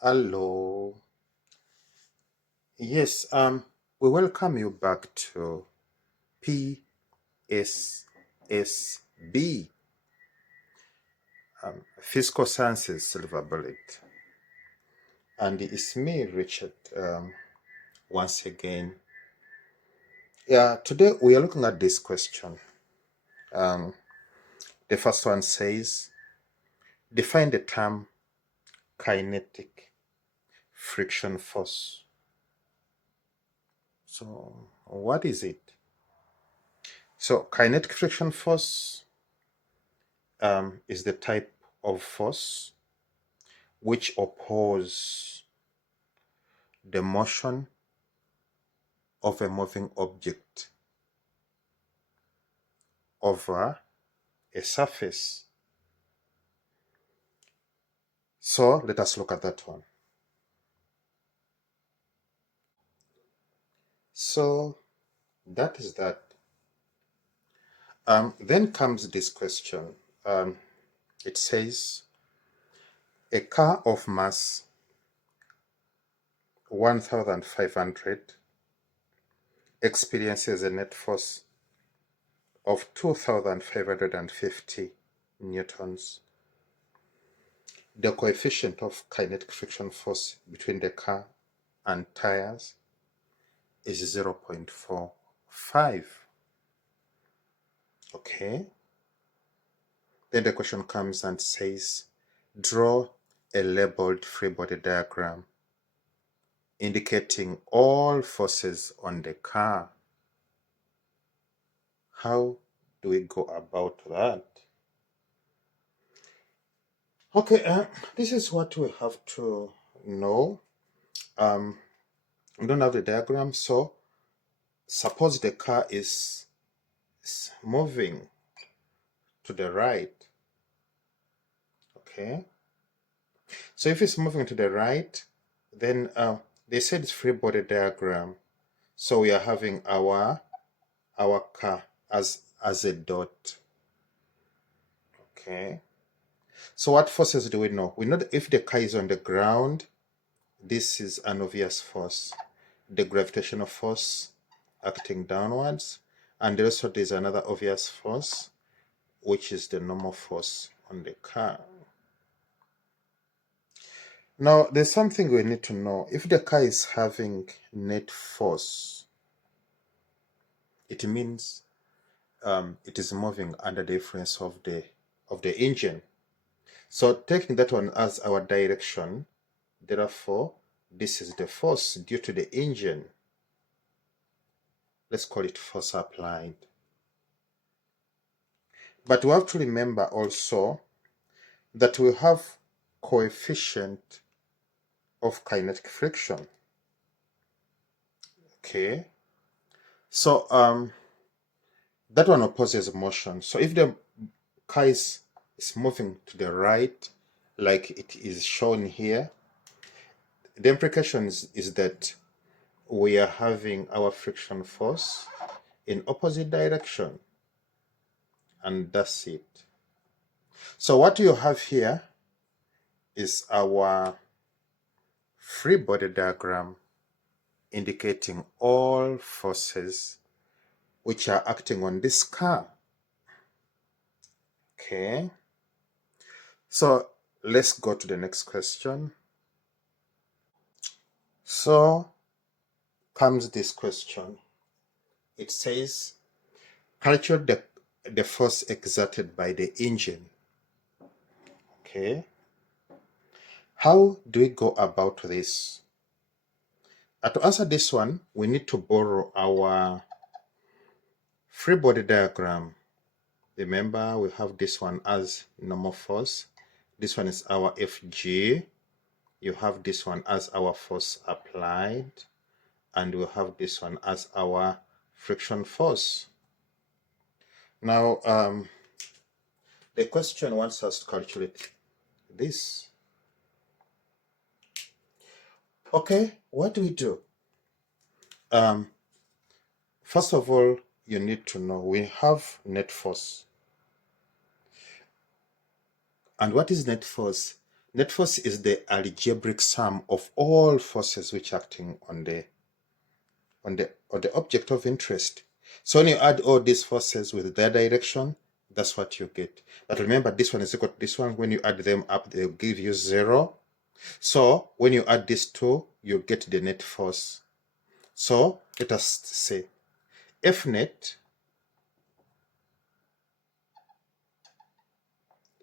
Hello. Yes, we welcome you back to PSSB, Fiscal Sciences Silver Bullet. And it's me, Richard, once again. Yeah, today we are looking at this question. The first one says, define the term kinetic friction force. So, what is it? So, kinetic friction force is the type of force which oppose the motion of a moving object over a surface. So let us look at that one. So that is that. Then comes this question. It says a car of mass 1,500 experiences a net force of 2,550 newtons. The coefficient of kinetic friction force between the car and tires is 0.45. Okay. Then the question comes and says, draw a labeled free body diagram indicating all forces on the car. How do we go about that? Okay, this is what we have to know. We don't have the diagram, so suppose the car is moving to the right. Okay, so if it's moving to the right, then they said it's free body diagram. So we are having our car as a dot. Okay. So what forces do we know? We know that if the car is on the ground, this is an obvious force, the gravitational force acting downwards, and also there's another obvious force, which is the normal force on the car. Now, there's something we need to know. If the car is having net force, it means it is moving under the influence of the engine. So taking that one as our direction, therefore, this is the force due to the engine. Let's call it force applied. But we have to remember also that we have coefficient of kinetic friction. Okay. So that one opposes motion. So if the car is moving to the right, like it is shown here, the implication is that we are having our friction force in opposite direction, and that's it. So what you have here is our free body diagram indicating all forces which are acting on this car. Okay, so let's go to the next question. So comes this question. It says, calculate the force exerted by the engine. Okay, how do we go about this? To answer this one, we need to borrow our free body diagram. Remember, we have this one as normal force. This one is our Fg. You have this one as our force applied. And we have this one as our friction force. Now, the question wants us to calculate this. Okay, what do we do? First of all, you need to know we have net force. And what is net force? Net force is the algebraic sum of all forces which are acting on the object of interest. So when you add all these forces with their direction, that's what you get. But remember, this one is equal to this one. When you add them up, they'll give you 0. So when you add these two, you get the net force. So let us say F net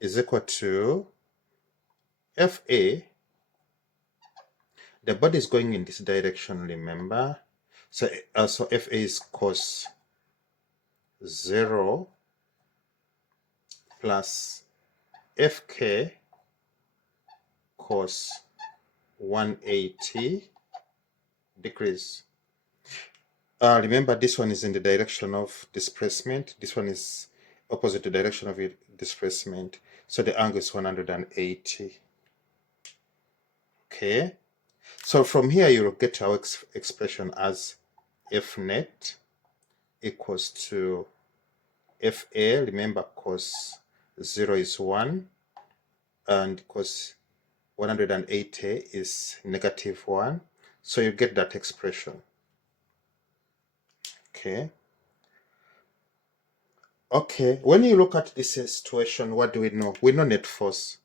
is equal to FA. The body is going in this direction, remember? So FA is cos 0 plus FK cos 180 decrease. Remember, this one is in the direction of displacement. This one is opposite the direction of displacement. So the angle is 180. Okay. So from here, you will get our expression as F net equals to FA. Remember, cos 0 is 1 and cos 180 is -1. So you get that expression. Okay. Okay, when you look at this situation, what do we know? We know net force.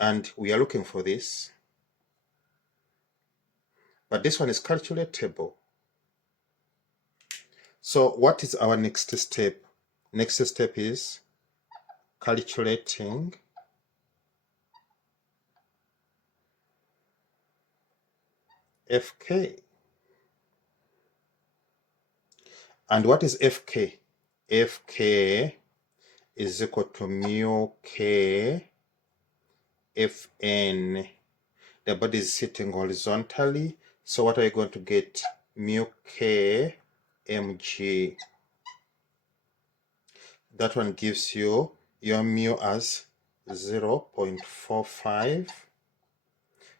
And we are looking for this. But this one is calculatable. So what is our next step? Next step is calculating Fk. And what is Fk? Fk is equal to mu k Fn. The body is sitting horizontally. So what are you going to get? Mu k mg. That one gives you your mu as 0.45,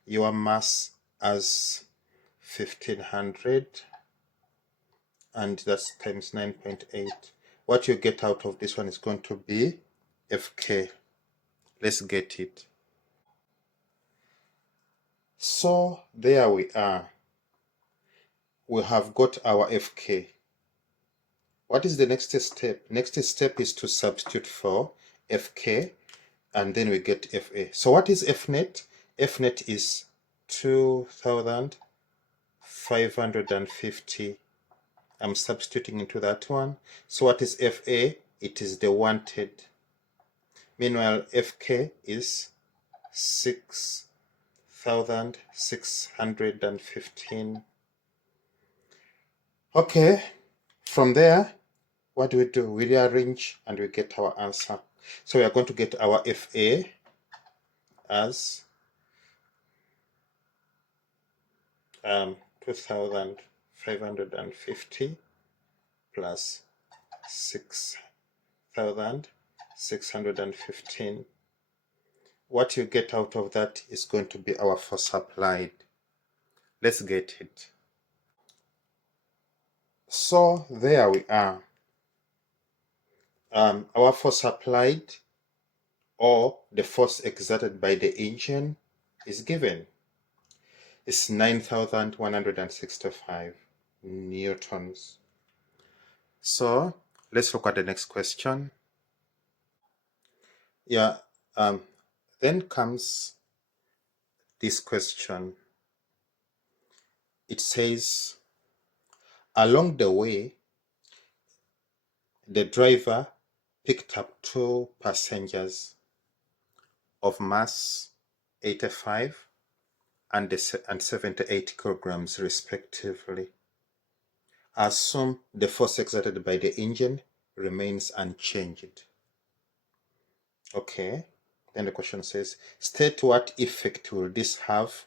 your mass as 1500, and that's times 9.8. What you get out of this one is going to be Fk. Let's get it. So there we are. We have got our Fk. What is the next step? Next step is to substitute for Fk, and then we get Fa. So what is Fnet? Fnet is 2,550. I'm substituting into that one. So what is Fa? It is the wanted. Meanwhile, Fk is 6,615. Okay, from there, what do? We rearrange and we get our answer. So we are going to get our Fa as 2,550 plus 6,615. What you get out of that is going to be our force applied. Let's get it. So there we are. Our force applied, or the force exerted by the engine, is given. It's 9,165 newtons. So let's look at the next question. Yeah, then comes this question. It says, along the way, the driver picked up 2 passengers of mass 85 and 78 kilograms respectively. Assume the force exerted by the engine remains unchanged. Okay, then the question says, state what effect will this have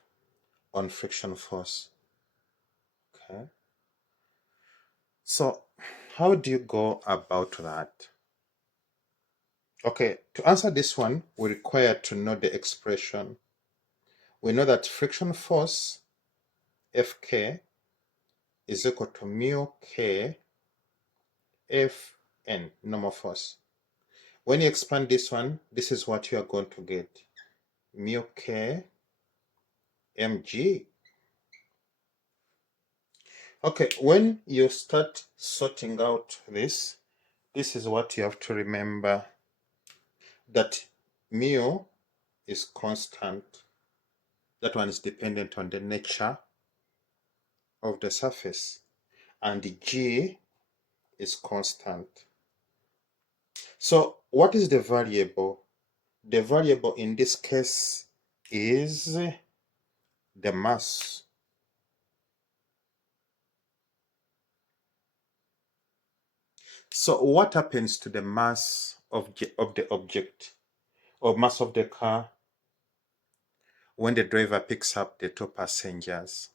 on friction force. Okay, so how do you go about that? Okay, to answer this one, we require to know the expression. We know that friction force Fk is equal to mu k Fn, normal force. When you expand this one, this is what you are going to get. Mu k mg. Okay, when you start sorting out this is what you have to remember, that mu is constant. That one is dependent on the nature of the surface, and the g is constant. So what is the variable? The variable in this case is the mass. So what happens to the mass of the object, or mass of the car, when the driver picks up the two passengers?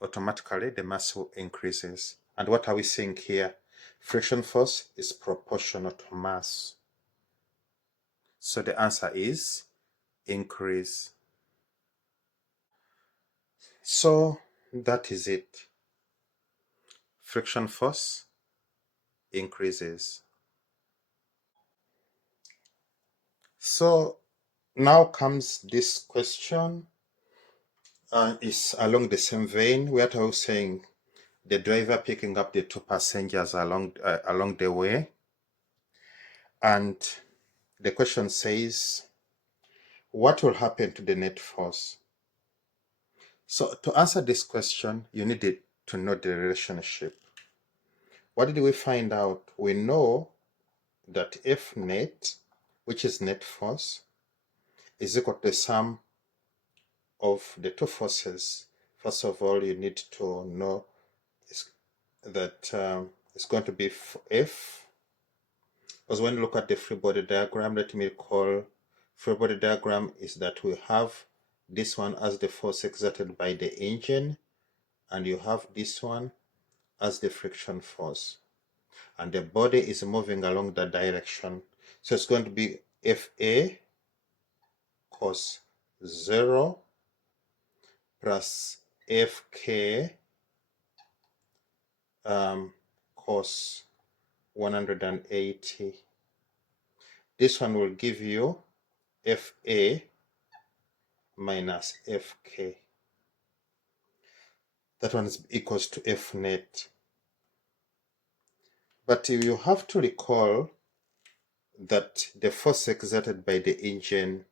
Automatically the mass will increases. And what are we saying here? Friction force is proportional to mass. So the answer is increase. So that is it. Friction force increases. So now comes this question. Is along the same vein. What I was saying, the driver picking up the two passengers along the way, and the question says, what will happen to the net force? So to answer this question, you need to know the relationship. What did we find out? We know that F net, which is net force, is equal to the sum of the two forces. First of all, you need to know that it's going to be F, because when you look at the free body diagram, let me recall, free body diagram is that we have this one as the force exerted by the engine, and you have this one as the friction force, and the body is moving along that direction. So it's going to be Fa cos 0 plus Fk cos 180. This one will give you Fa minus Fk. That one is equals to F net. But you have to recall that the force exerted by the engine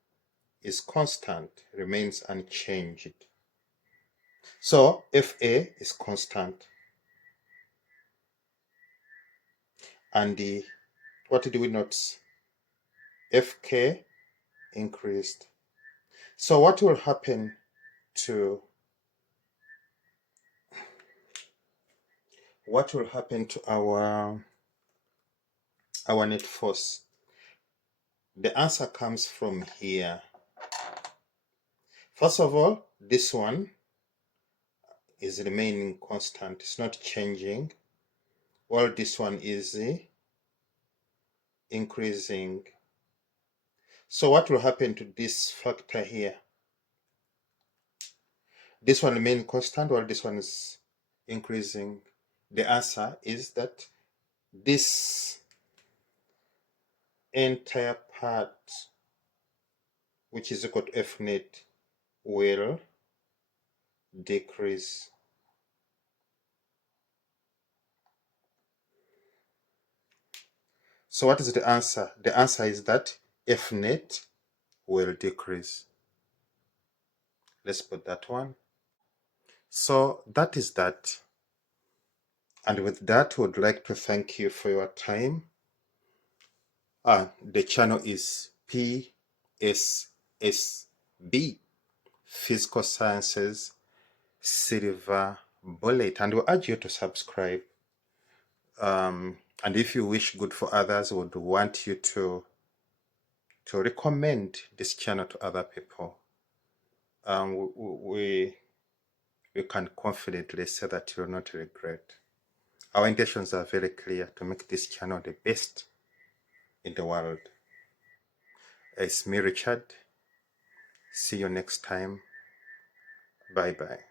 is constant, remains unchanged. So Fa is constant. And what did we notice? Fk increased. So what will happen to our net force? The answer comes from here. First of all, this one is remaining constant, it's not changing, while this one is increasing. So what will happen to this factor here? This one remains constant while this one is increasing. The answer is that this entire part, which is equal to F net, will decrease. So what is the answer? The answer is that F net will decrease. Let's put that one. So that is that. And with that, would like to thank you for your time. The channel is PSSB, Physical Sciences Silver Bullet, and we urge you to subscribe. And if you wish good for others, would want you to recommend this channel to other people. We can confidently say that you will not regret. Our intentions are very clear: to make this channel the best in the world. It's me, Richard. See you next time. Bye bye.